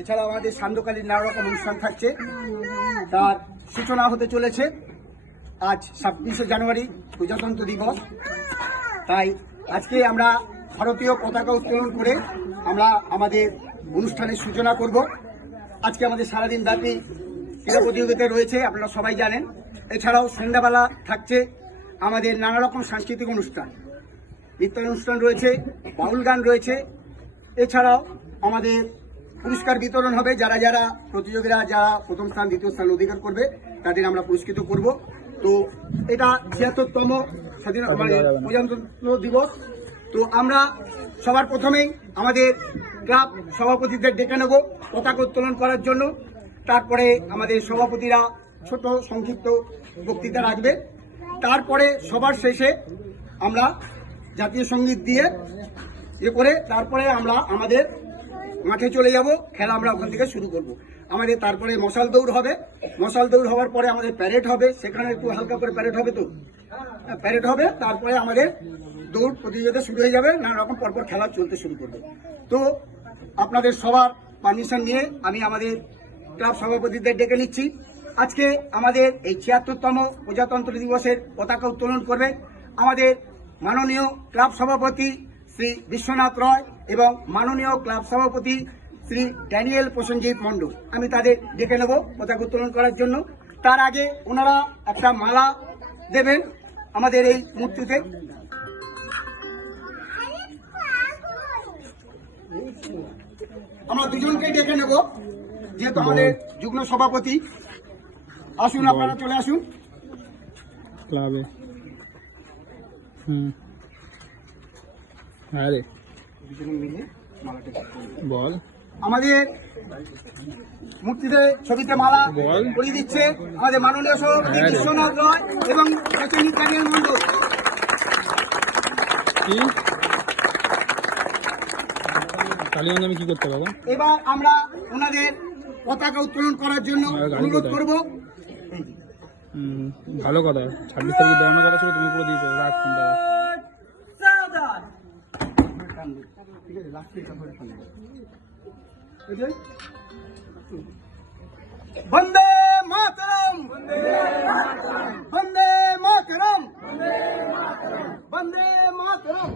এছাড়া আমাদের সান্ধ্যকালীন নানা রকম অনুষ্ঠান থাকছে। তার সূচনা হতে চলেছে আজ 26শে জানুয়ারি প্রজাতন্ত্র দিবস। তাই আজকে আমরা ভারতীয় পতাকা উত্তোলন করে আমরা আমাদের অনুষ্ঠানের সূচনা করব। আজকে আমাদের সারাদিন ব্যাপী ক্রীড়া প্রতিযোগিতা রয়েছে, আপনারা সবাই জানেন। এছাড়াও সন্ধ্যাবেলা থাকছে আমাদের নানা রকম সাংস্কৃতিক অনুষ্ঠান, নৃত্যানুষ্ঠান রয়েছে, বাউল গান রয়েছে। এছাড়াও আমাদের পুরস্কার বিতরণ হবে। যারা যারা প্রতিযোগীরা যারা প্রথম স্থান দ্বিতীয় স্থান অধিকার করবে তাদের আমরা পুরস্কৃত করব। তো এটা ৭৬তম স্বাধীনতা প্রজাতন্ত্র দিবস। তো আমরা সবার প্রথমেই আমাদের ক্লাব সভাপতিদের ডেকে নেব পতাকা উত্তোলন করার জন্য। তারপরে আমাদের সভাপতিরা ছোট সংক্ষিপ্ত বক্তৃতা রাখবে। তারপরে সবার শেষে আমরা জাতীয় সঙ্গীত দিয়ে করে তারপরে আমরা আমাদের মাঠে চলে যাব। খেলা আমরা ওখান থেকে শুরু করব। আমাদের তারপরে মশাল দৌড় হবে। মশাল দৌড় হওয়ার পরে আমাদের প্যারেড হবে। সেখানে একটু হালকা করে প্যারেড হবে। তো প্যারেড হবে, তারপরে আমাদের দৌড় প্রতিযোগিতা শুরু হয়ে যাবে। নানা রকম পরপর খেলা চলতে শুরু করবে। তো আপনাদের সবার পারমিশন নিয়ে আমি আমাদের ক্লাব সভাপতিদের ডেকে নিচ্ছি। আজকে আমাদের এই ৭৬তম প্রজাতন্ত্র দিবসের পতাকা উত্তোলন করবে আমাদের মাননীয় ক্লাব সভাপতি শ্রী বিশ্বনাথ রয় এবং মাননীয় ক্লাব সভাপতি শ্রী ড্যানিয়েল প্রসেনজিৎ মণ্ডল। আমি তাদের ডেকে নেব পতাকা উত্তোলন করার জন্য। তার আগে ওনারা একটা মালা দেবেন আমাদের এই মূর্তিতে। আমরা দুজনকে ডেকে নেব, যেহেতু আমাদের যুগ্ম সভাপতি। আসুন, আপনারা চলে আসুন ক্লাবে। আরে বল, আমাদের মূর্তিতে ছবিতে মালা পরিয়ে দিচ্ছে আমাদের মাননীয় সভাপতি বিশ্বনাথ রয় এবং ড্যানিয়েল মণ্ডল। কি আমি কি করতে পারবো? এবার আমরা ওনাদের পতাকা উত্তোলন করার জন্য অনুরোধ করব। ভালো কথা, 26 তারিখে দেওয়ানোর কথা ছিল, তুমি করে দিয়েছো। রাখ ফোনটা। বন্দে মাতরম, বন্দে মাতরম, বন্দে মাতরম।